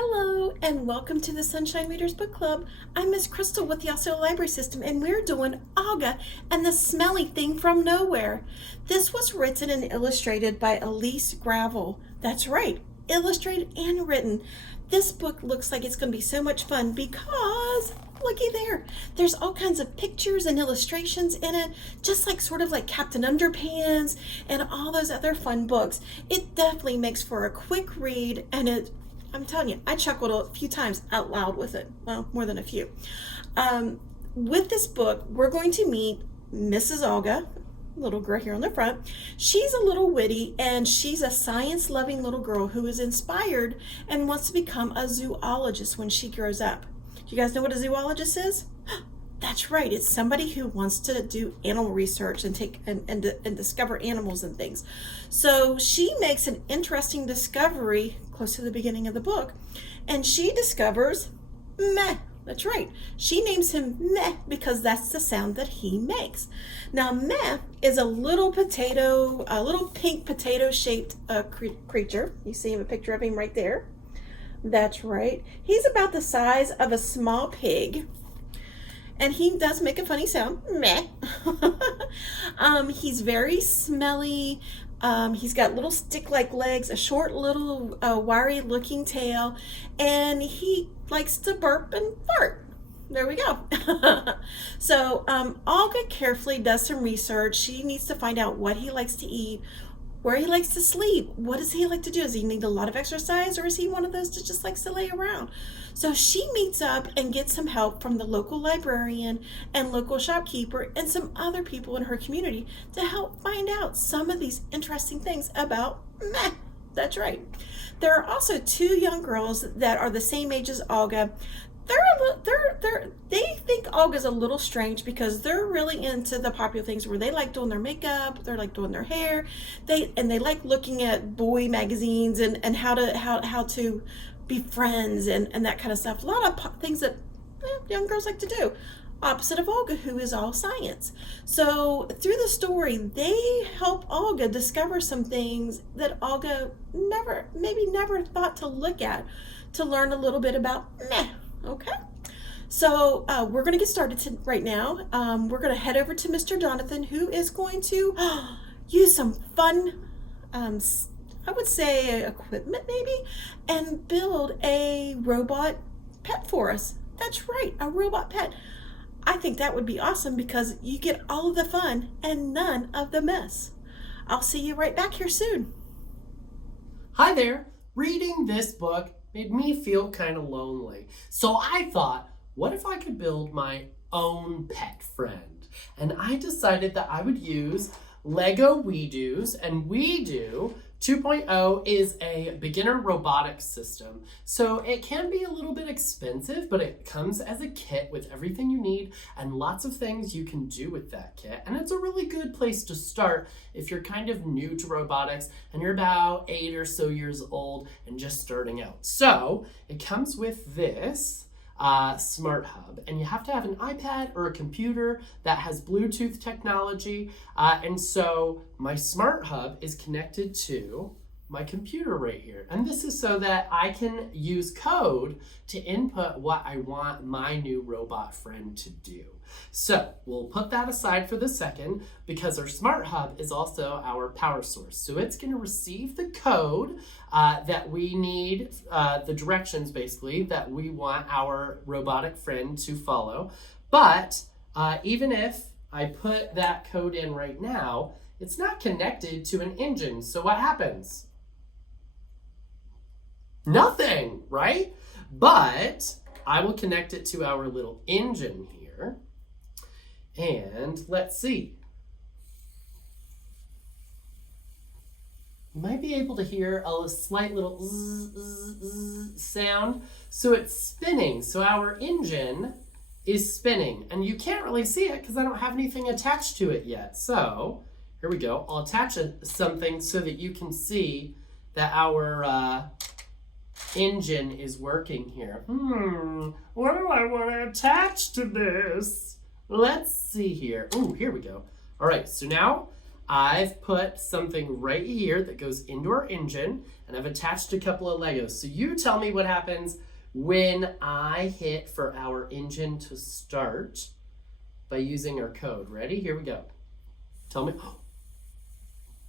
Hello and welcome to the Sunshine Readers Book Club. I'm Miss Crystal with the Osceola Library System and we're doing Olga and the Smelly Thing from Nowhere. This was written and illustrated by Elise Gravel. That's right, illustrated and written. This book looks like it's going to be so much fun because looky there. There's all kinds of pictures and illustrations in it, just like sort of like Captain Underpants and all those other fun books. It definitely makes for a quick read, and I'm telling you, I chuckled a few times out loud with it. Well, more than a few. With this book, we're going to meet Mrs. Olga, little girl here on the front. She's a little witty and she's a science-loving little girl who is inspired and wants to become a zoologist when she grows up. You guys know what a zoologist is? That's right. It's somebody who wants to do animal research and discover animals and things. So she makes an interesting discovery close to the beginning of the book, and she discovers meh. That's right. She names him Meh because that's the sound that he makes. Now, Meh is a little pink potato-shaped creature. You see a picture of him right there. That's right. He's about the size of a small pig. And he does make a funny sound, meh. He's very smelly. He's got little stick-like legs, a short little wiry-looking tail, and he likes to burp and fart. There we go. So Olga carefully does some research. She needs to find out what he likes to eat, where he likes to sleep. What does he like to do? Does he need a lot of exercise, or is he one of those that just likes to lay around? So she meets up and gets some help from the local librarian and local shopkeeper and some other people in her community to help find out some of these interesting things about meh. That's right. There are also two young girls that are the same age as Olga. They think Olga's a little strange because they're really into the popular things where they like doing their makeup, they like doing their hair, they like looking at boy magazines and how to be friends and that kind of stuff. A lot of things that young girls like to do. Opposite of Olga, who is all science. So through the story, they help Olga discover some things that Olga maybe never thought to look at, to learn a little bit about meh. Okay, so we're going to get started right now. We're going to head over to Mr. Jonathan, who is going to use some fun, I would say equipment maybe, and build a robot pet for us. That's right, a robot pet. I think that would be awesome because you get all of the fun and none of the mess. I'll see you right back here soon. Hi there. Reading this book made me feel kind of lonely. So I thought, what if I could build my own pet friend? And I decided that I would use Lego WeDos, and WeDo 2.0 is a beginner robotics system. So it can be a little bit expensive, but it comes as a kit with everything you need and lots of things you can do with that kit. And it's a really good place to start if you're kind of new to robotics and you're about 8 or so years old and just starting out. So it comes with this Smart Hub, and you have to have an iPad or a computer that has Bluetooth technology, and so my Smart Hub is connected to my computer right here, and this is so that I can use code to input what I want my new robot friend to do. So we'll put that aside for the second because our Smart Hub is also our power source. So it's going to receive the code that we need, the directions basically that we want our robotic friend to follow. But even if I put that code in right now, it's not connected to an engine. So what happens? Nothing, right? But I will connect it to our little engine here. And let's see. You might be able to hear a slight little zzz, zzz, zzz sound. So it's spinning. So our engine is spinning. And you can't really see it because I don't have anything attached to it yet. So here we go. I'll attach something so that you can see that our engine is working here. What do I want to attach to this? Let's see here. Oh, here we go. All right, so now I've put something right here that goes into our engine, and I've attached a couple of Legos. So you tell me what happens when I hit for our engine to start by using our code. Ready? Here we go. Tell me.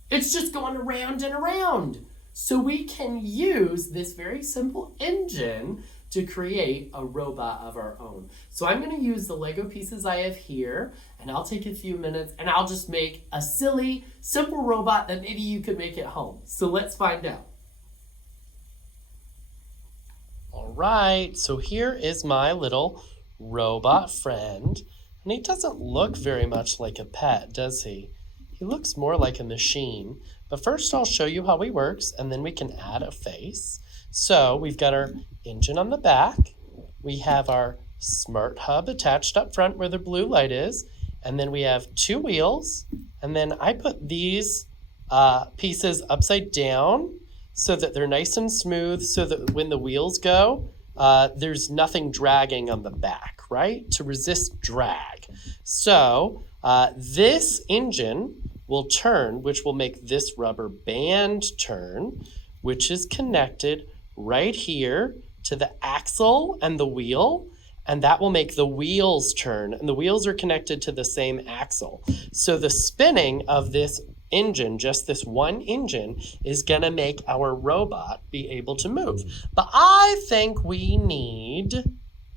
It's just going around and around. So we can use this very simple engine to create a robot of our own. So I'm going to use the Lego pieces I have here, and I'll take a few minutes and I'll just make a silly, simple robot that maybe you could make at home. So let's find out. All right, so here is my little robot friend, and he doesn't look very much like a pet, does he? He looks more like a machine. But first I'll show you how he works, and then we can add a face. So we've got our engine on the back. We have our smart hub attached up front where the blue light is. And then we have 2 wheels. And then I put these pieces upside down so that they're nice and smooth, so that when the wheels go, there's nothing dragging on the back, right? To resist drag. So this engine will turn, which will make this rubber band turn, which is connected right here to the axle and the wheel, and that will make the wheels turn, and the wheels are connected to the same axle. So the spinning of this engine, just this one engine, is gonna make our robot be able to move. But I think we need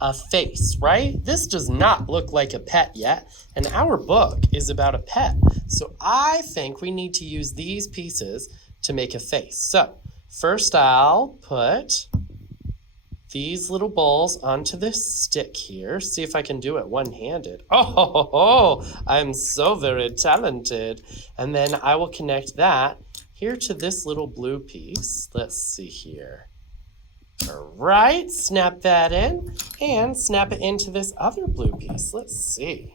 a face, right? This does not look like a pet yet, and our book is about a pet. So I think we need to use these pieces to make a face. So first I'll put these little balls onto this stick here. See if I can do it one-handed. Oh, I'm so very talented. And then I will connect that here to this little blue piece. Let's see here. All right, snap that in and snap it into this other blue piece. Let's see.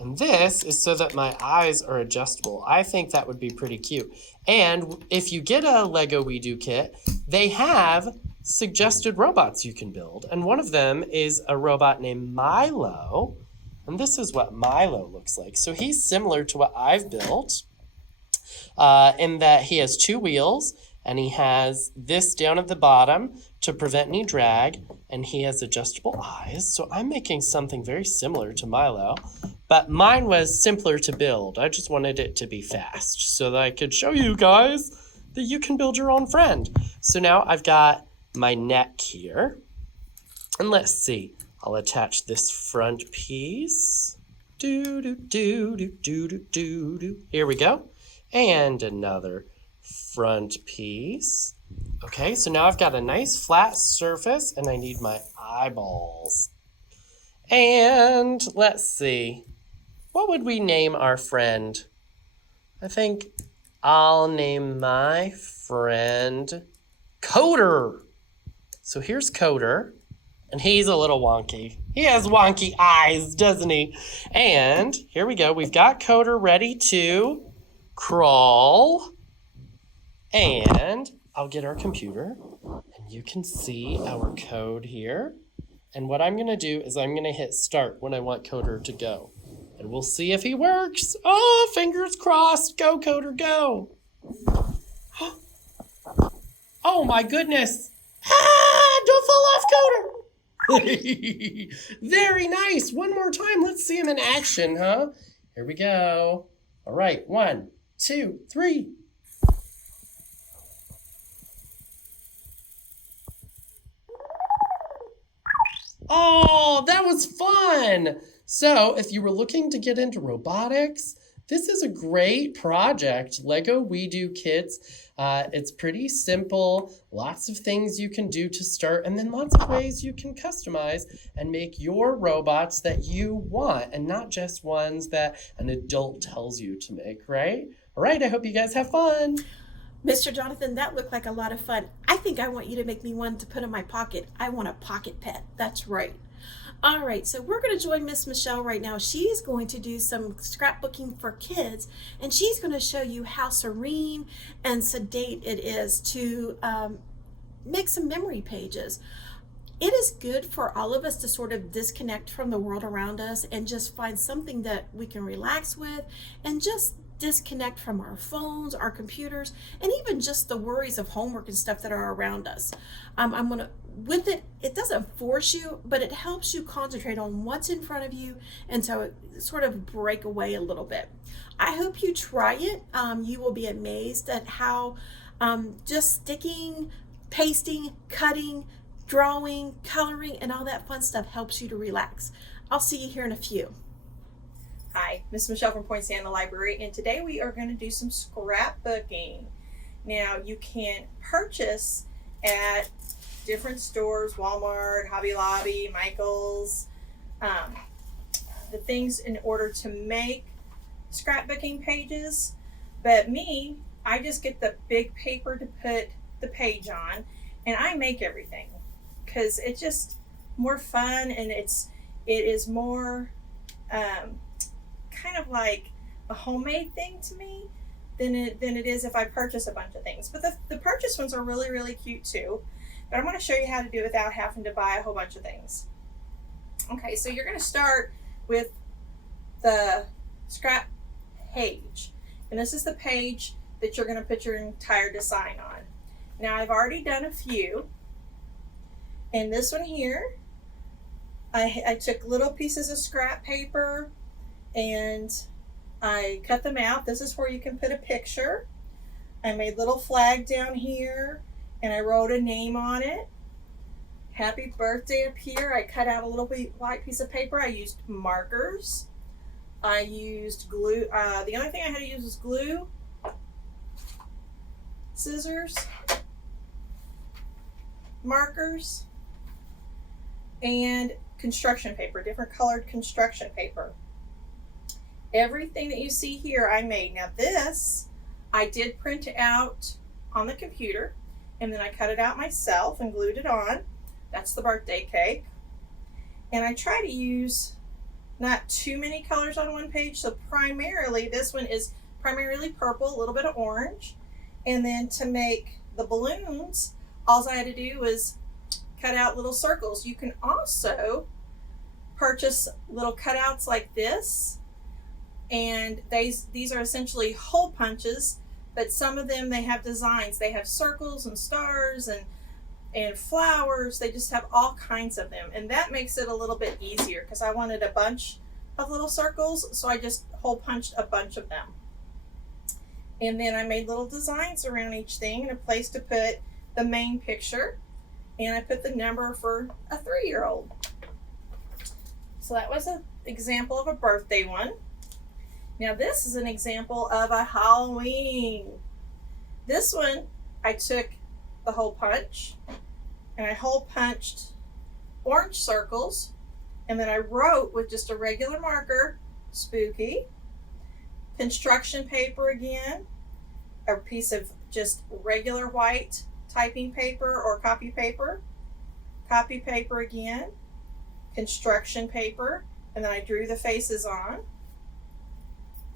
And this is so that my eyes are adjustable. I think that would be pretty cute. And if you get a Lego We Do kit, they have suggested robots you can build. And one of them is a robot named Milo. And this is what Milo looks like. So he's similar to what I've built in that he has 2 wheels. And he has this down at the bottom to prevent any drag, and he has adjustable eyes. So I'm making something very similar to Milo, but mine was simpler to build. I just wanted it to be fast so that I could show you guys that you can build your own friend. So now I've got my neck here, and let's see. I'll attach this front piece. Here we go. And another front piece. Okay, so now I've got a nice flat surface and I need my eyeballs. And let's see, what would we name our friend? I think I'll name my friend Coder. So here's Coder, and he's a little wonky. He has wonky eyes, doesn't he? And here we go. We've got Coder ready to crawl. And I'll get our computer, and you can see our code here. And what I'm going to do is I'm going to hit start when I want Coder to go. And we'll see if he works. Oh, fingers crossed. Go, Coder, go. Oh, my goodness. Ah, don't fall off, Coder. Very nice. One more time. Let's see him in action, huh? Here we go. All right. 1, 2, 3. Oh, that was fun. So if you were looking to get into robotics, this is a great project. Lego We Do Kits. It's pretty simple. Lots of things you can do to start, and then lots of ways you can customize and make your robots that you want, and not just ones that an adult tells you to make, right? All right, I hope you guys have fun. Mr. Jonathan, that looked like a lot of fun. I think I want you to make me one to put in my pocket. I want a pocket pet. That's right. All right, so we're going to join Miss Michelle right now. She's going to do some scrapbooking for kids, and she's going to show you how serene and sedate it is to make some memory pages. It is good for all of us to sort of disconnect from the world around us and just find something that we can relax with and just disconnect from our phones, our computers, and even just the worries of homework and stuff that are around us. I'm gonna with it. It doesn't force you, but it helps you concentrate on what's in front of you, and so it sort of break away a little bit. I hope you try it. You will be amazed at how just sticking, pasting, cutting, drawing, coloring, and all that fun stuff helps you to relax. I'll see you here in a few. Hi, Miss Michelle from Point Stand Library, and today we are going to do some scrapbooking. Now, you can purchase at different stores, Walmart, Hobby Lobby, Michael's, the things in order to make scrapbooking pages. But me, I just get the big paper to put the page on, and I make everything because it's just more fun, and it is more kind of like a homemade thing to me than it is if I purchase a bunch of things. But the purchase ones are really, really cute too. But I'm going to show you how to do it without having to buy a whole bunch of things. Okay, so you're going to start with the scrap page. And this is the page that you're going to put your entire design on. Now, I've already done a few. And this one here, I took little pieces of scrap paper and I cut them out. This is where you can put a picture. I made little flag down here and I wrote a name on it. Happy birthday up here. I cut out a little white piece of paper. I used markers. I used glue. The only thing I had to use was glue, scissors, markers, and construction paper, different colored construction paper. Everything that you see here I made. Now this I did print out on the computer, and then I cut it out myself and glued it on. That's the birthday cake. And I try to use not too many colors on one page, so primarily this one is primarily purple, a little bit of orange. And then to make the balloons, all I had to do was cut out little circles. You can also purchase little cutouts like this, and these are essentially hole punches, but some of them they have designs. They have circles and stars and flowers. They just have all kinds of them, and that makes it a little bit easier because I wanted a bunch of little circles, so I just hole punched a bunch of them. And then I made little designs around each thing and a place to put the main picture, and I put the number for a 3-year-old. So that was an example of a birthday one. Now this is an example of a Halloween. This one, I took the hole punch and I hole punched orange circles, and then I wrote with just a regular marker, spooky, construction paper again, a piece of just regular white typing paper or copy paper again, construction paper, and then I drew the faces on.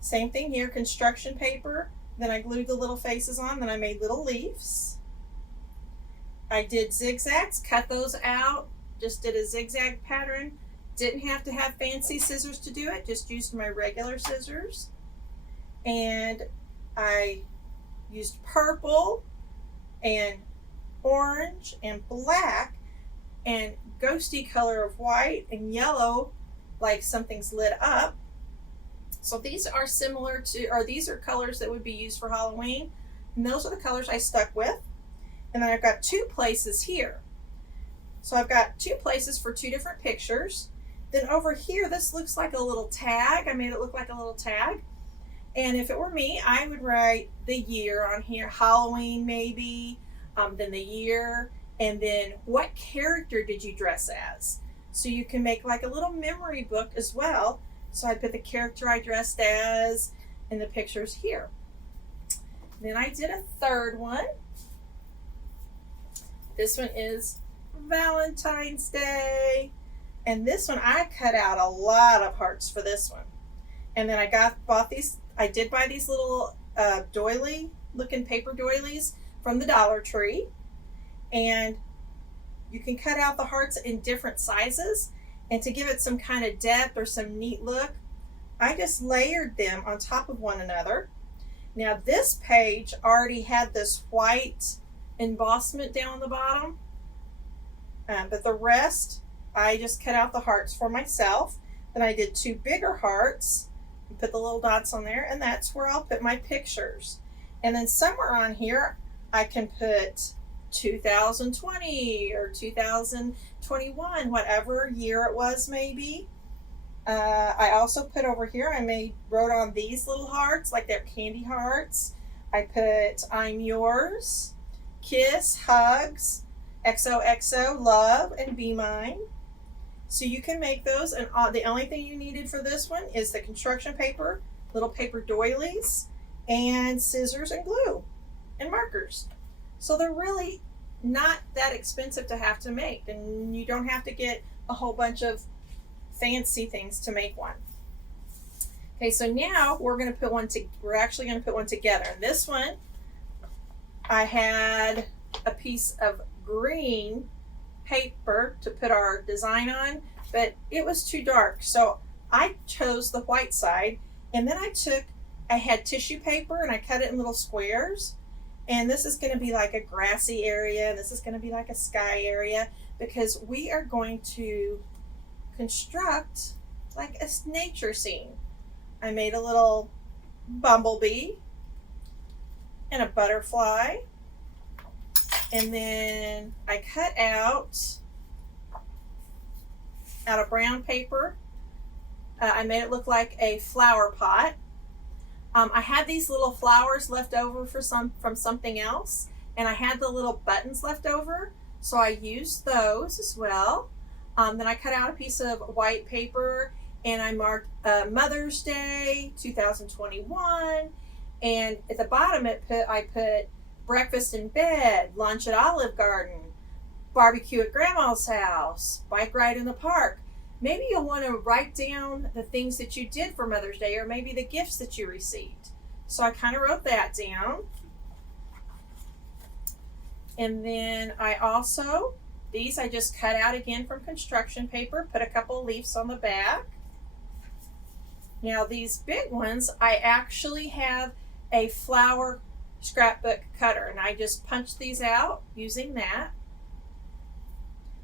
Same thing here, construction paper, then I glued the little faces on, then I made little leaves. I did zigzags, cut those out, just did a zigzag pattern. Didn't have to have fancy scissors to do it, just used my regular scissors. And I used purple and orange and black and ghosty color of white and yellow, like something's lit up. So these are similar to, or these are colors that would be used for Halloween, and those are the colors I stuck with. And then I've got 2 places here. So I've got 2 places for 2 different pictures. Then over here, this looks like a little tag. I made it look like a little tag. And if it were me, I would write the year on here, Halloween maybe, then the year, and then what character did you dress as? So you can make like a little memory book as well. So I put the character I dressed as in the pictures here. Then I did a third one. This one is Valentine's Day. And this one, I cut out a lot of hearts for this one. And then I did buy these little doily looking paper doilies from the Dollar Tree. And you can cut out the hearts in different sizes. And to give it some kind of depth or some neat look, I just layered them on top of one another. Now this page already had this white embossment down the bottom, but the rest I just cut out the hearts for myself. Then I did 2 bigger hearts and put the little dots on there, and that's where I'll put my pictures. And then somewhere on here I can put 2020 or 2021, whatever year it was maybe. I also put over here, wrote on these little hearts, like they're candy hearts. I put I'm yours, kiss, hugs, XOXO, love, and be mine. So you can make those, and the only thing you needed for this one is the construction paper, little paper doilies, and scissors and glue and markers. So they're really not that expensive to have to make, and you don't have to get a whole bunch of fancy things to make one. Okay, so now we're actually going to put one together. And this one, I had a piece of green paper to put our design on, but it was too dark, so I chose the white side. And then I had tissue paper and I cut it in little squares. And this is going to be like a grassy area, and this is going to be like a sky area, because we are going to construct like a nature scene. I made a little bumblebee and a butterfly, and then I cut out of brown paper. I made it look like a flower pot. I had these little flowers left over from something else, and I had the little buttons left over, so I used those as well. Then I cut out a piece of white paper, and I marked Mother's Day 2021, and at the bottom I put breakfast in bed, lunch at Olive Garden, barbecue at Grandma's house, bike ride in the park. Maybe you'll want to write down the things that you did for Mother's Day, or maybe the gifts that you received. So I kind of wrote that down. And then these I just cut out again from construction paper, put a couple of leaves on the back. Now these big ones, I actually have a flower scrapbook cutter, and I just punched these out using that.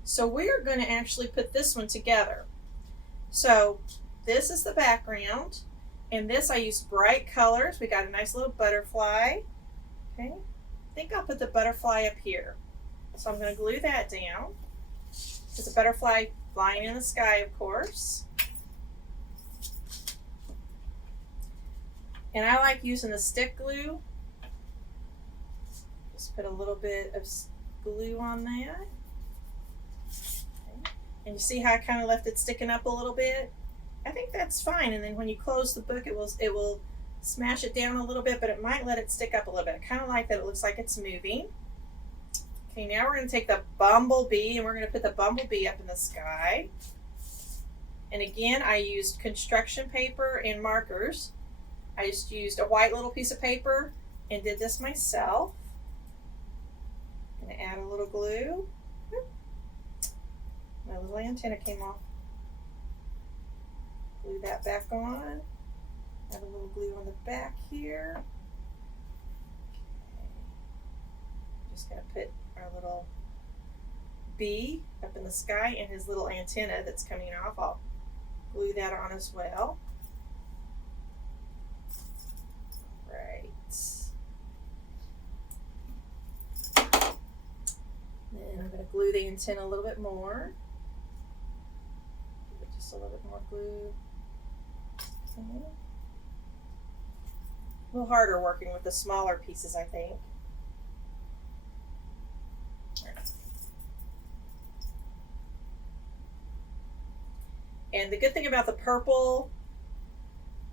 So we're going to actually put this one together. So this is the background, and this I used bright colors. We got a nice little butterfly. Okay, I think I'll put the butterfly up here. So I'm going to glue that down. There's a butterfly flying in the sky, of course. And I like using the stick glue. Just put a little bit of glue on that. And you see how I kind of left it sticking up a little bit? I think that's fine. And then when you close the book, it will smash it down a little bit, but it might let it stick up a little bit. I kind of like that it looks like it's moving. Okay, now we're going to take the bumblebee, and we're going to put the bumblebee up in the sky. And again, I used construction paper and markers. I just used a white little piece of paper and did this myself. I'm going to add a little glue. My little antenna came off. Glue that back on. Add a little glue on the back here. Okay. Just going to put our little bee up in the sky and his little antenna that's coming off. I'll glue that on as well. Right. Then I'm going to glue the antenna a little bit more. Give it just a little bit more glue. Okay. A little harder working with the smaller pieces, I think. And the good thing about the purple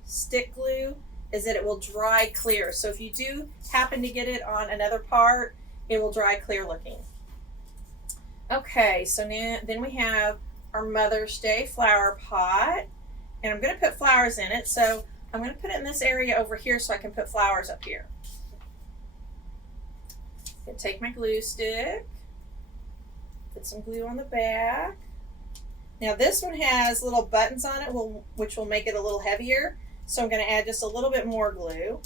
stick glue is that it will dry clear. So if you do happen to get it on another part, it will dry clear looking. Okay, so now then we have our Mother's Day flower pot, and I'm going to put flowers in it. So I'm going to put it in this area over here so I can put flowers up here. I'm going to take my glue stick, put some glue on the back. Now this one has little buttons on it, which will make it a little heavier. So I'm going to add just a little bit more glue.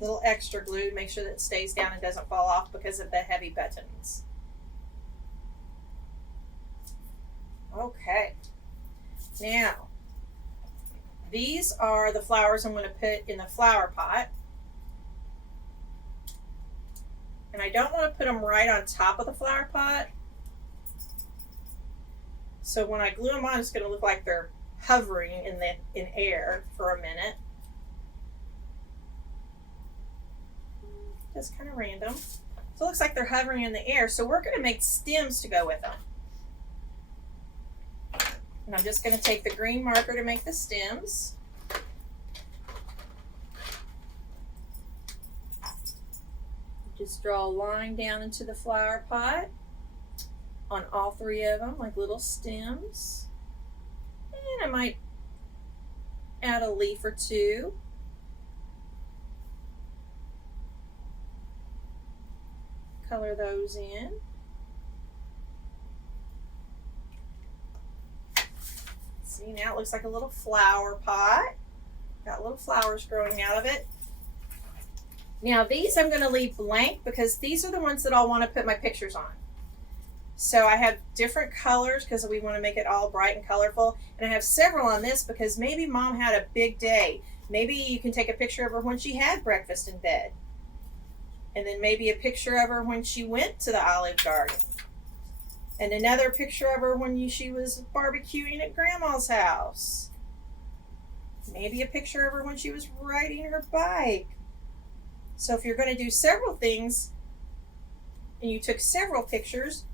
little extra glue to make sure that it stays down and doesn't fall off because of the heavy buttons. Okay. Now, these are the flowers I'm going to put in the flower pot. And I don't want to put them right on top of the flower pot. So when I glue them on, it's going to look like they're hovering in air for a minute. Just kind of random. So it looks like they're hovering in the air. So we're going to make stems to go with them. And I'm just going to take the green marker to make the stems. Just draw a line down into the flower pot on all three of them, like little stems. And I might add a leaf or two. Color those in. See, now it looks like a little flower pot. Got little flowers growing out of it. Now these I'm going to leave blank because these are the ones that I'll want to put my pictures on. So I have different colors because we want to make it all bright and colorful. And I have several on this because maybe mom had a big day. Maybe you can take a picture of her when she had breakfast in bed. And then maybe a picture of her when she went to the Olive Garden. And another picture of her when she was barbecuing at Grandma's house. Maybe a picture of her when she was riding her bike. So if you're going to do several things and you took several pictures,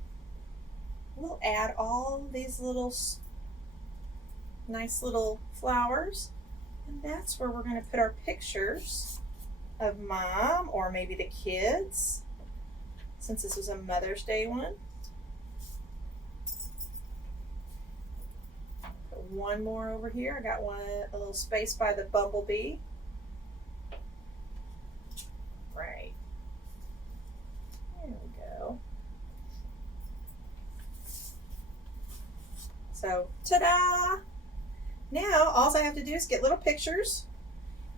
we'll add all these little nice little flowers. And that's where we're going to put our pictures of mom or maybe the kids, since this was a Mother's Day one. Put one more over here. I got a little space by the bumblebee. Right. There we go. So, ta-da! Now, all I have to do is get little pictures.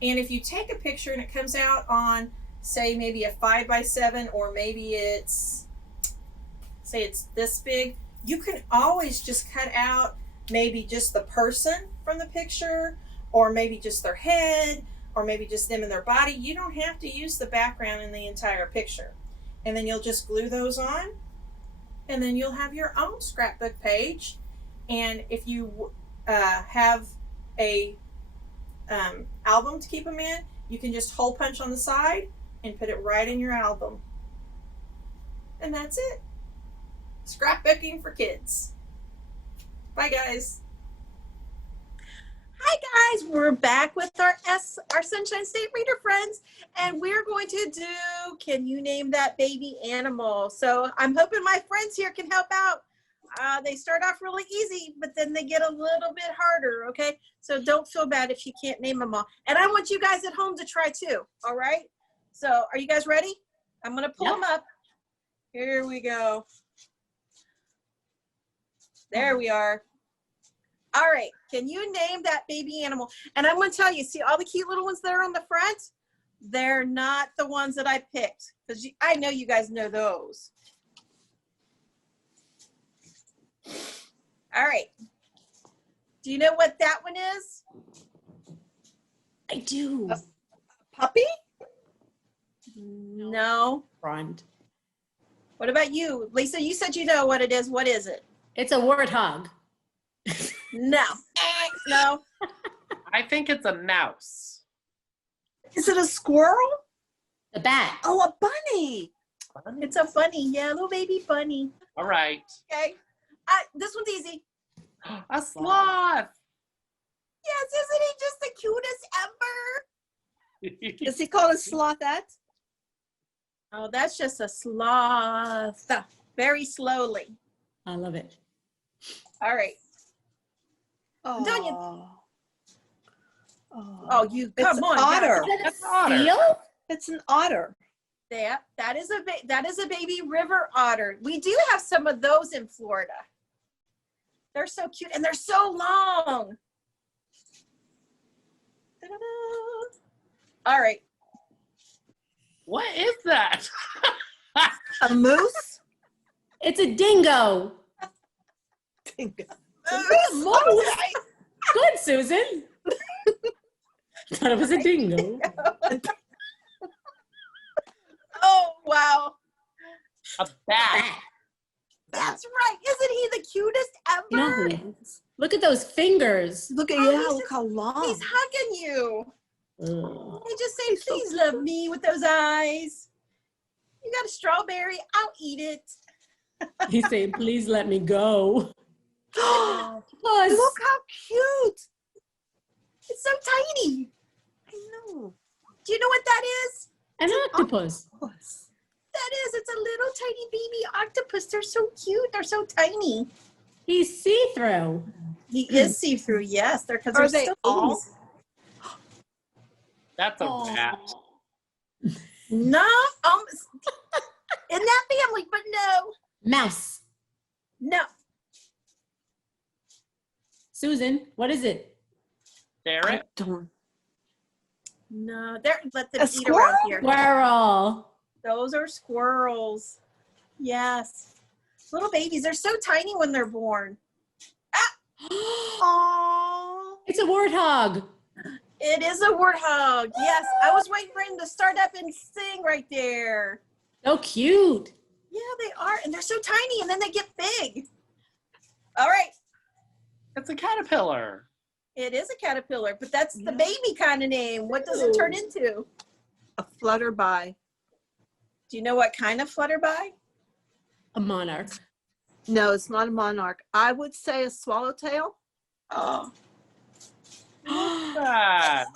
And if you take a picture and it comes out on, say, maybe a 5x7, or maybe it's, say it's this big, you can always just cut out maybe just the person from the picture, or maybe just their head, or maybe just them and their body. You don't have to use the background in the entire picture. And then you'll just glue those on, and then you'll have your own scrapbook page. And if you have a album to keep them in, you can just hole punch on the side and put it right in your album. And that's it. Scrapbooking for kids. Bye, guys. Hi guys, we're back with our Sunshine State Reader friends, and we're going to do Can You Name That Baby Animal? So I'm hoping my friends here can help out. They start off really easy, but then they get a little bit harder, okay? So don't feel bad if you can't name them all. And I want you guys at home to try too, all right? So are you guys ready? I'm gonna pull them up. Here we go. There we are. All right, can you name that baby animal? And I'm going to tell you, see all the cute little ones that are on the front? They're not the ones that I picked, because I know you guys know those. All right. Do you know what that one is? I do. A puppy? No. Front. What about you? Lisa, you said you know what it is. What is it? It's a warthog. No. No. I think it's a mouse. Is it a squirrel? The bat. Oh, a bunny. It's a bunny. Yeah, little baby bunny. All right. Okay. This one's easy. A sloth. Yes, isn't he just the cutest ever? Is he called a slothette? Oh, that's just a sloth. Very slowly. I love it. All right. Oh, Oh, you come an on. otter. Now. That's an otter. Seal? It's an otter. That is a baby river otter. We do have some of those in Florida. They're so cute and they're so long. Ta-da-da. All right. What is that? A moose? It's a dingo. Dingo. Moose. Good, Susan. Thought it was a dingo. Oh, wow. A bat. That's right. Isn't he the cutest ever? You know who he is. Look at those fingers. Look at look how long. He's hugging you. Ugh. He just saying, please love me with those eyes. You got a strawberry? I'll eat it. He's saying, please let me go. Look Plus, how cute. It's so tiny. I know. Do you know what that is? an octopus. That is, it's a little tiny baby octopus. They're so cute. They're so tiny. He's see-through. He is see-through, yes. They're because Are they're they still all? babies. That's a Aw. bat. No, in that family, but no, Mouse. no. Susan, what is it? Ferret. Don't. No, they're let them A eat squirrel? around here. Squirrel. Those are squirrels. Yes. Little babies. They're so tiny when they're born. Oh, It's a warthog. it is a warthog. Yes. I was waiting for him to start up and sing right there. So cute. Yeah, they are. And they're so tiny and then they get big. All right. It's a caterpillar. It is a caterpillar, but that's the baby kind of name. What does it turn into? A flutterby. Do you know what kind of flutterby? A monarch. No, it's not a monarch. I would say a swallowtail. Oh. Bat.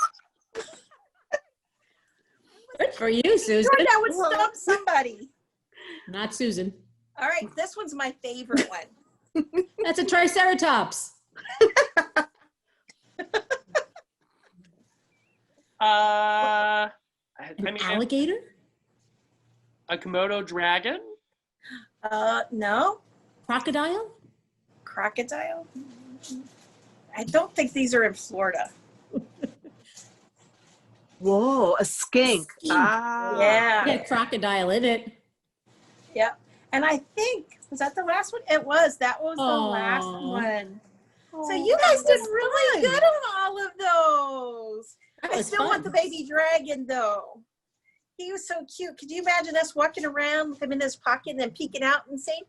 Good for you, Susan. Sure, that would stump somebody. Not Susan. All right, this one's my favorite one. That's a triceratops. I An mean, alligator? a Komodo dragon. No. Crocodile? Crocodile? I don't think these are in Florida. Whoa, a skink. Skink. Ah. Yeah. Yeah, crocodile in it. Yep. And I think, was that the last one? It was. That was the last Aw. one. So Oh, you guys that did was really fun. good on all of those. That I was still fun. want the baby dragon though. He was so cute. Could you imagine us walking around with him in his pocket and then peeking out and saying,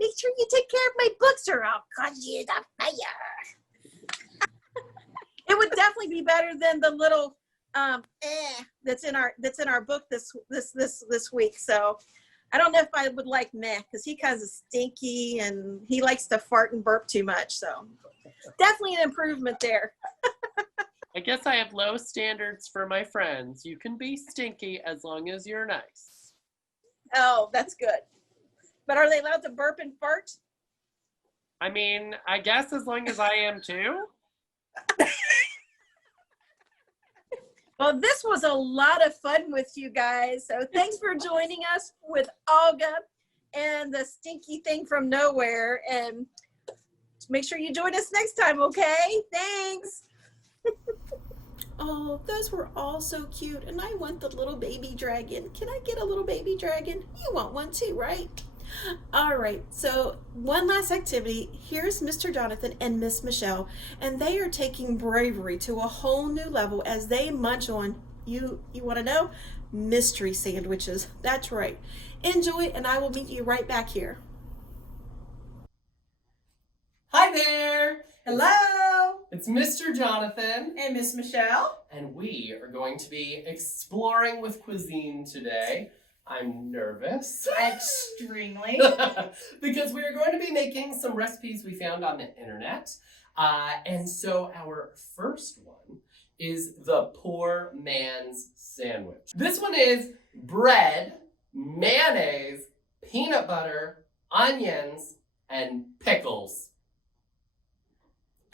make sure you take care of my books or I'll cause you the fire. It would definitely be better than the little that's in our book this week. So I don't know if I would like meh because he kind of stinky and he likes to fart and burp too much. So definitely an improvement there. I guess I have low standards for my friends. You can be stinky as long as you're nice. Oh, that's good. But are they allowed to burp and fart? I mean, I guess as long as I am too. Well, this was a lot of fun with you guys. So thanks for joining us with Olga and the stinky thing from nowhere. And make sure you join us next time, okay? Thanks. Oh, those were all so cute, and I want the little baby dragon. Can I get a little baby dragon? You want one too, right? All right, so one last activity. Here's Mr. Jonathan and Miss Michelle, and they are taking bravery to a whole new level as they munch on, you want to know? Mystery sandwiches. That's right. Enjoy, and I will meet you right back here. Hi there! Hello. It's Mr. Jonathan, And Miss Michelle. and we are going to be exploring with cuisine today. I'm nervous. Extremely. Because we are going to be making some recipes we found on the internet. And so our first one is the poor man's sandwich. This one is bread, mayonnaise, peanut butter, onions, and pickles.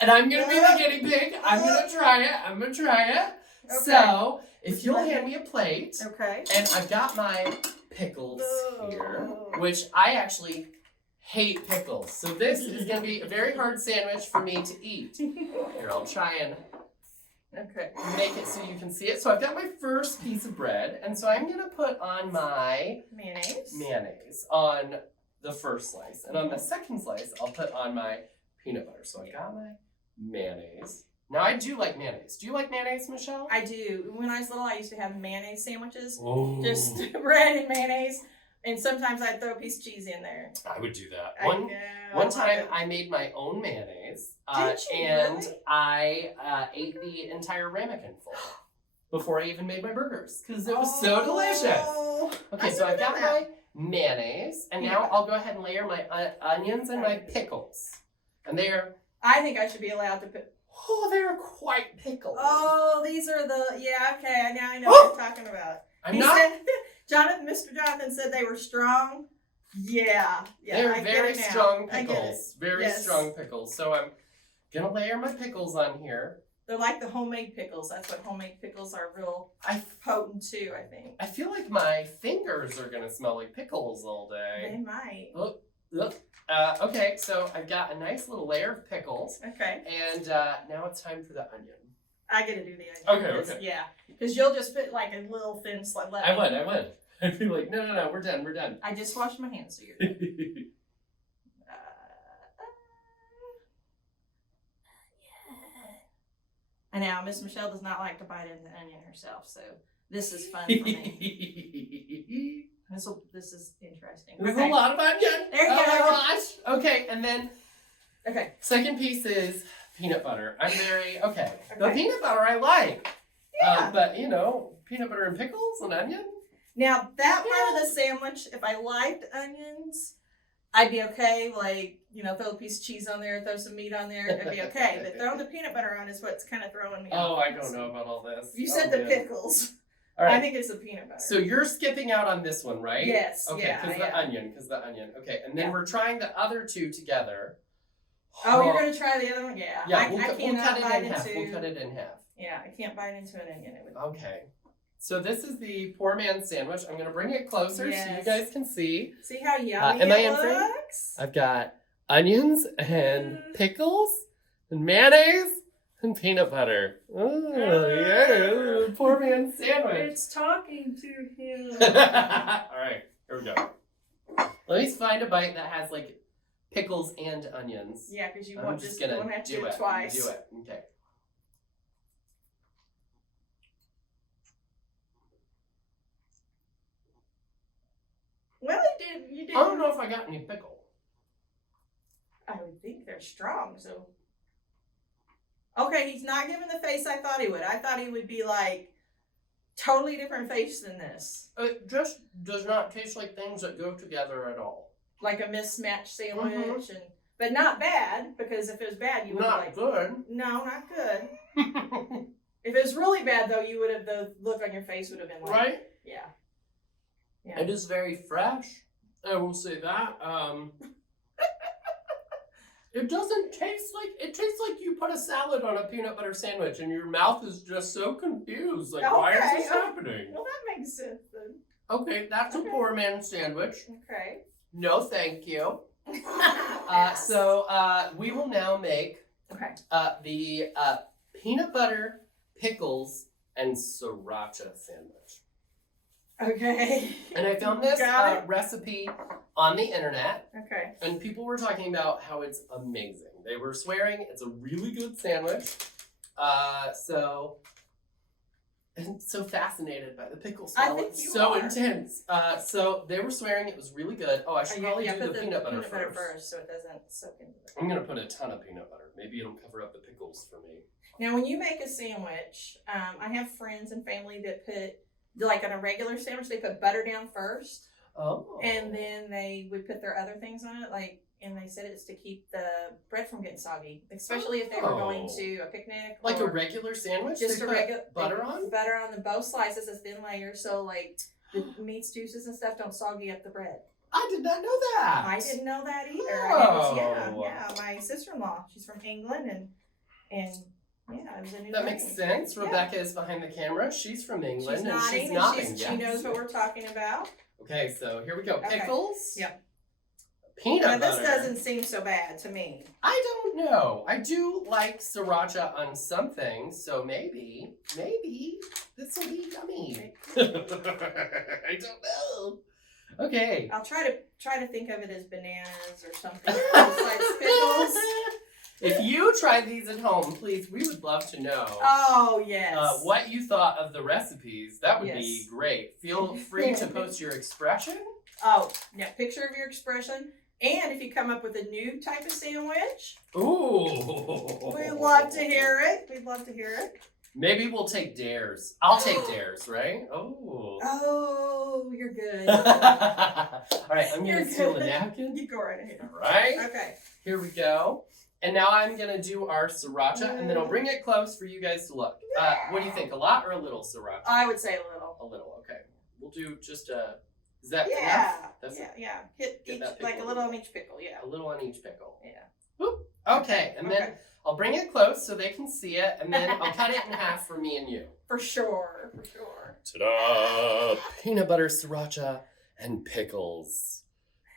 And I'm gonna be the guinea pig. I'm gonna try it. Okay. So, if you'll hand me a plate, Okay. and I've got my pickles here, which I actually hate pickles. So this is gonna be a very hard sandwich for me to eat. Here, I'll try and Okay. make it so you can see it. So I've got my first piece of bread, and so I'm gonna put on my mayonnaise on the first slice, and on the second slice, I'll put on my peanut butter. So I got my mayonnaise. Now I do like mayonnaise. Do you like mayonnaise, Michelle? I do. When I was little, I used to have mayonnaise sandwiches. Oh. Just bread and mayonnaise. And sometimes I'd throw a piece of cheese in there. I would do that. I know, One I time love it. I made my own mayonnaise. Did you and really? I ate the entire ramekin full before I even made my burgers because it was so delicious. Oh, Okay, I've so I've never got done my mayonnaise, and now I'll go ahead and layer my onions and my pickles. And I think I should be allowed to put. they're quite pickled. Oh, these are the. Yeah, okay. Now I know what you're talking about. Mr. Jonathan said they were strong. Yeah. They're I very get it now. strong I get it. pickles. Very Yes. strong pickles. So I'm gonna layer my pickles on here. They're like the homemade pickles. That's what homemade pickles are, real potent too, I think. I feel like my fingers are gonna smell like pickles all They day. might. Okay, so I've got a nice little layer of pickles, Okay. and now it's time for the onion. I get to do the onion. Okay. Yeah. Because you'll just put like a little thin slice. I would. I'd be like, no, we're done. I just washed my hands, so you're good. And now Miss Michelle does not like to bite into the onion herself, so this is fun for me. This is interesting. There's a lot of onion. There you Oh go. my gosh. Okay, and then Okay. second piece is peanut butter. I'm very okay. The Okay. peanut butter I like. Yeah. But peanut butter and pickles and onion. Now that part of the sandwich, if I liked onions, I'd be okay. Like, throw a piece of cheese on there, throw some meat on there, I'd be okay. But throwing the peanut butter on is what's kind of throwing me off. Oh, I don't know about all this. You said the pickles. All right. I think it's the peanut butter. So you're skipping out on this one, right? Yes. Okay, Yeah. because the onion. Okay, and then Yeah. we're trying the other two together. Oh, you're gonna try the other one? Yeah. Yeah, I we'll cut cannot it bite in half. into. We'll cut it in half. Yeah, I can't bite into an onion. It would. Okay. So this is the poor man's sandwich. I'm gonna bring it closer so you Yes. guys can see. See how yummy am I it in frame? looks? I've got onions and pickles and mayonnaise and peanut butter. Oh, yeah. Poor man's sandwich. It's talking to him. All right, here we go. Let me find a bite that has like pickles and onions. Yeah, because you I'm won't just just gonna don't have to do do it. it twice. Do it. Okay. Well, you did. I don't know if I got any pickle. I would think they're strong, so. Okay, he's not giving the face I thought he would. I thought he would be like totally different face than this. It just does not taste like things that go together at all. Like a mismatched sandwich, but not bad, because if it was bad, you would Not like. good. No, not good. If it was really bad, though, you would have, the look on your face would have been like. Right? Yeah. Yeah. It is very fresh. I will say that. It doesn't taste like, it tastes like you put a salad on a peanut butter sandwich and your mouth is just so confused. Like, why is this Okay. happening? Well, that makes sense then. Okay, that's a Okay. poor man's sandwich. Okay. No, thank you. So we will now make Okay. the peanut butter, pickles, and sriracha sandwich. Okay. And I found this Got it. recipe on the internet, Okay. and people were talking about how it's amazing. They were swearing it's a really good sandwich. So I'm so fascinated by the pickle smell. think It's you so are. intense. So they were swearing it was really good. Oh, I should probably do put the peanut butter peanut first. so it doesn't soak into it. I'm gonna put a ton of peanut butter. Maybe it'll cover up the pickles for me. Now, when you make a sandwich, I have friends and family that put, like on a regular sandwich, they put butter down first, Oh. and then they would put their other things on it, and they said it's to keep the bread from getting soggy, especially if they were going to a picnic. Like a or regular sandwich? just They a put regular butter on? Butter on the both slices, a thin layer, so like the meats, juices, and stuff don't soggy up the bread. I did not know that. I didn't know that either. Oh. Yeah. My sister-in-law, she's from England, and yeah, it was a new That thing. makes sense. Yeah. Rebecca is behind the camera. She's from England, She's and nodding, she's and nodding. she knows what we're talking about. Okay, so here we go. Okay. Pickles. Yeah. Peanut Now, butter. this doesn't seem so bad to me. I don't don't know. I do like sriracha on some things, so maybe this will be yummy. I don't know. Okay. I'll try to think of it as bananas or something besides pickles. If you tried these at home, please, we would love to know. Oh, yes. What you thought of the recipes. That would be Yes. great. Feel free to post your expression. Oh, yeah, picture of your expression. And if you come up with a new type of sandwich, Ooh. we'd love to hear it. We'd love to hear it. Maybe we'll take dares. I'll take dares, right? Oh. Oh, you're good. All right, I'm You're going to steal the good. napkin. You go right ahead. All right. Okay. Here we go. And now I'm going to do our sriracha, and then I'll bring it close for you guys to look. What do you think? A lot or a little sriracha? I would say a little. A little, okay. We'll do just a... Is that Yeah. enough? That's Yeah. Hit Get each, that like a pickle. little on each pickle, yeah. a little on each pickle. Yeah. Whoop. Okay, and then Okay. I'll bring it close so they can see it, and then I'll cut it in half for me and you. For sure. Ta-da! Peanut butter sriracha and pickles.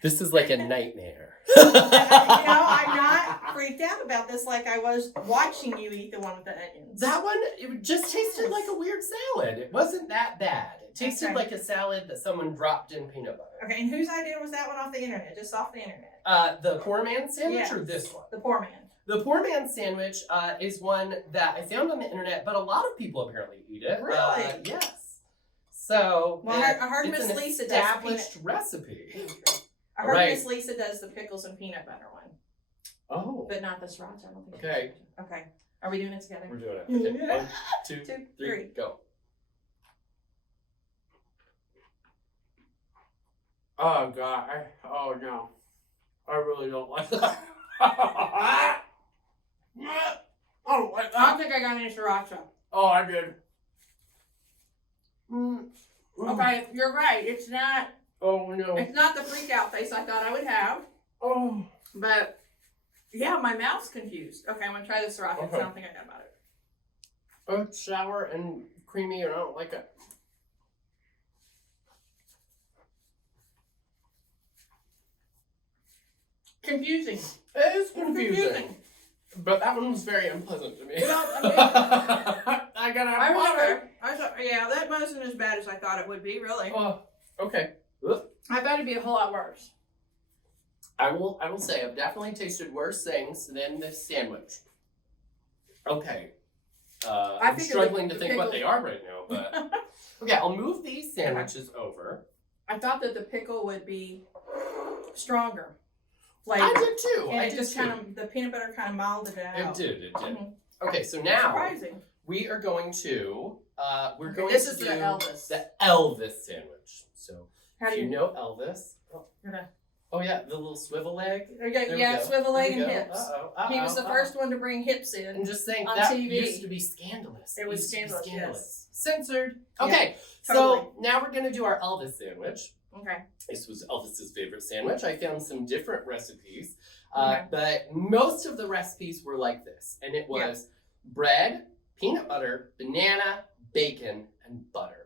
This is like a nightmare. I'm not freaked out about this like I was watching you eat the one with the onions. That one, it just tasted like a weird salad. It wasn't that bad. It tasted Okay. like a salad that someone dropped in peanut butter. Okay, and whose idea was that one off the internet? Just off the internet? The poor man sandwich or Yes. this one? The poor man. The poor man sandwich is one that I found on the internet, but a lot of people apparently eat it. Really? Yes. So Well, I heard it's Miss an Lisa does established recipe. I heard Right. Miss Lisa does the pickles and peanut butter one, Oh. but not the sriracha. I don't think. Okay. Okay. Are we doing it together? We're doing it. Okay. Yeah. 1, 2, 2, 3, 3. go. Oh God! Oh no! I really don't like that. I don't like I don't that. think I got any sriracha. Oh, I did. Okay, you're right. It's not. Oh no! It's not the freak out face I thought I would have. Oh. But yeah, my mouth's confused. Okay, I'm gonna try the sriracha. 'Cause I don't think I know about it. Oh, it's sour and creamy, and I don't like it. Confusing. It is confusing. But that one was very unpleasant to me. No, I mean- I gotta I have water. remember. I thought, yeah, that wasn't as bad as I thought it would be. Really, Oh, okay. I thought it'd be a whole lot worse. I will say I've definitely tasted worse things than this sandwich. Okay. I'm think struggling to the think what pickle- they are right now, but okay, I'll move these sandwiches over. I thought that the pickle would be stronger. Like, I did too. and I it did just too. kind of the peanut butter kind of molded it It out. did. Mhm. Okay, so now Surprising. we are going to we're Okay, going this to is do the Elvis. the Elvis sandwich. So How do if you you? know Elvis. Okay. Oh yeah, the little swivel leg. Okay, There we yeah, go. swivel There leg we and go. hips. Uh-oh, He was the uh-oh, first one to bring hips And in. just think on that TV. used to be scandalous. It was used to be scandalous, scandalous. Censored. Yeah, Okay, totally. so now we're gonna do our Elvis sandwich. Okay. This was Elvis's favorite sandwich. I found some different recipes, Okay. but most of the recipes were like this, and it was bread, peanut butter, banana, bacon, and butter.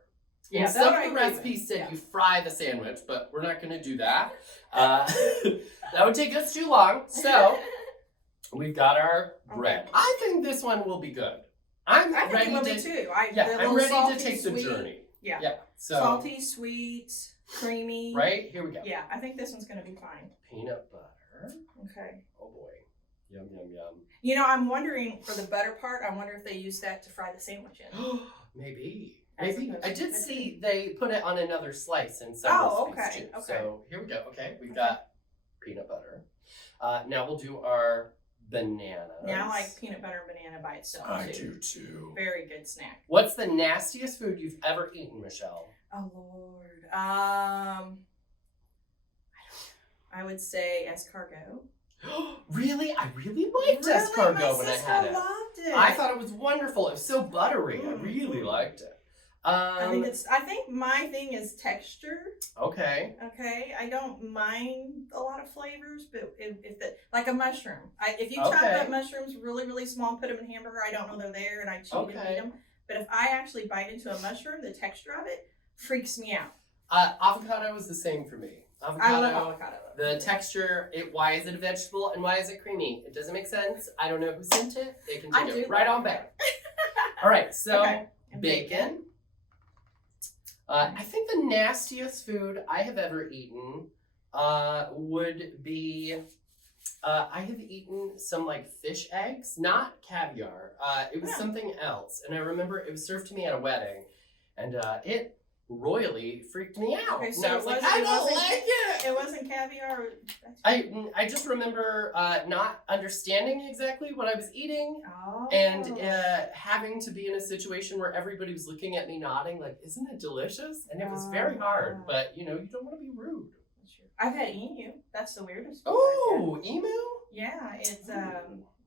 Yeah, And some that of I the agree with. recipes said Yeah. you fry the sandwich, but we're not going to do that. That would take us too long. So we've got our bread. Okay. I think this one will be good. I'm I think ready it will to. be too. Yeah, the I'm little ready salty, to take the sweet- journey. Yeah. Yeah. So Salty, sweet, creamy. right here we go. Yeah, I think this one's gonna be fine. Peanut butter. Okay. Oh boy. Yum yum yum. You know, I'm wondering for the butter part. I wonder if they use that to fry the sandwich in. Maybe. As Maybe. opposed I to did this. see they put it on another slice in some Oh, recipes okay, too. okay. So here we go. Okay, we've Okay. got peanut butter. Now we'll do our bananas. Now I like peanut butter and banana by itself too. Too. Very good snack. What's the nastiest food you've ever eaten, Michelle? Oh Lord. I would say escargot. Really? I really liked escargot My when I sister had it. loved it. I thought it was wonderful. It was so buttery. I Mm. really liked it. I think my thing is texture. Okay. Okay, I don't mind a lot of flavors, but if the like a mushroom, if you chop Okay. up mushrooms really really small and put them in hamburger, I don't know they're there and I cheat and Okay. eat them. But if I actually bite into a mushroom, the texture of it freaks me out. Avocado is the same for me. I love avocado. The texture, why is it a vegetable and why is it creamy? It doesn't make sense. I don't know who sent it. They can take it right on back. All right, so Okay. bacon. I think the nastiest food I have ever eaten would be, I have eaten some like fish eggs, not caviar. It was something else. And I remember it was served to me at a wedding and it royally freaked me out. Okay, so and I was like, I don't like it. It wasn't caviar. I just remember not understanding exactly what I was eating Oh. and having to be in a situation where everybody was looking at me nodding like, isn't it delicious? And it was very hard, but you don't want to be rude. I've had emu. That's the weirdest. food I've Oh, emu? had. Yeah, it's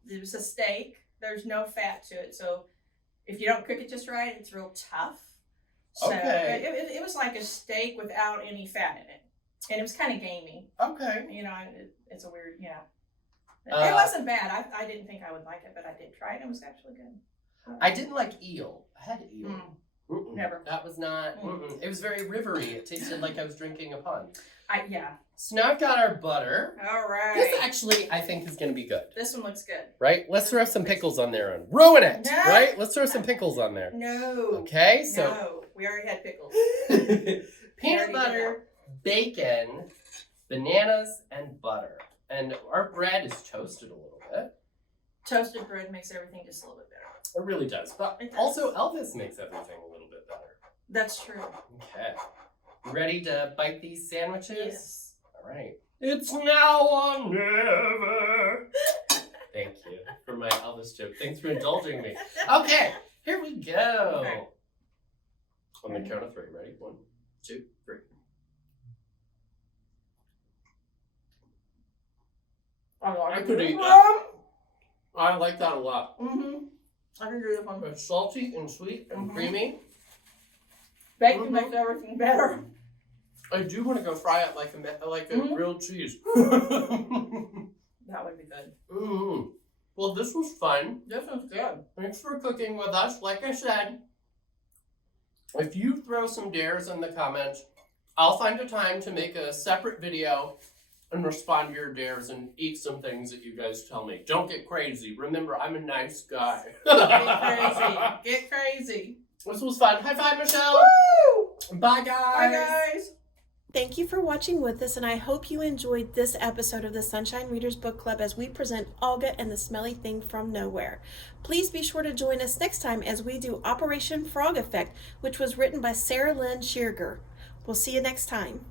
it was a steak. There's no fat to it, so if you don't cook it just right, it's real tough. So Okay. it was like a steak without any fat in it, and it was kind of gamey. Okay. It's a weird, it wasn't bad. I didn't think I would like it, but I did try it. It was actually good. I didn't like eel. I had eel. Mm. Never. That was not. It was very rivery. It tasted like I was drinking a pond. Yeah. So now I've got our butter. All right. This actually, I think, is going to be good. This one looks good. Right? Let's throw some pickles on there and ruin it. No. Right? Let's throw some pickles on there. No. Okay, so No, we already had pickles. peanut butter, bacon, bananas, and butter. And our bread is toasted a little bit. Toasted bread makes everything just a little bit better. It really does. But It does. also, Elvis makes everything a little bit better. That's true. Okay. You ready to bite these sandwiches? Yes. All right. It's now or never. Thank you for my Elvis joke. Thanks for indulging me. Okay, here we go. Okay. On the count of three. Ready? 1, 2, 3. I could eat that. I like that a lot. Mm-hmm. I can do this one. It's salty and sweet and Mhm. creamy. Bacon Mhm. makes everything better. I do want to go fry it like a Mhm. grilled cheese. That would be good. Mm. Well, this was fun. This one's good. Thanks for cooking with us. Like I said, if you throw some dares in the comments, I'll find a time to make a separate video and respond to your dares and eat some things that you guys tell me. Don't get crazy. Remember, I'm a nice guy. Get crazy. Get crazy. This was fun. High five, Michelle. Woo! Bye, guys. Bye, guys. Thank you for watching with us, and I hope you enjoyed this episode of the Sunshine Readers Book Club as we present Olga and the Smelly Thing from Nowhere. Please be sure to join us next time as we do Operation Frog Effect, which was written by Sarah Lynn Shearger. We'll see you next time.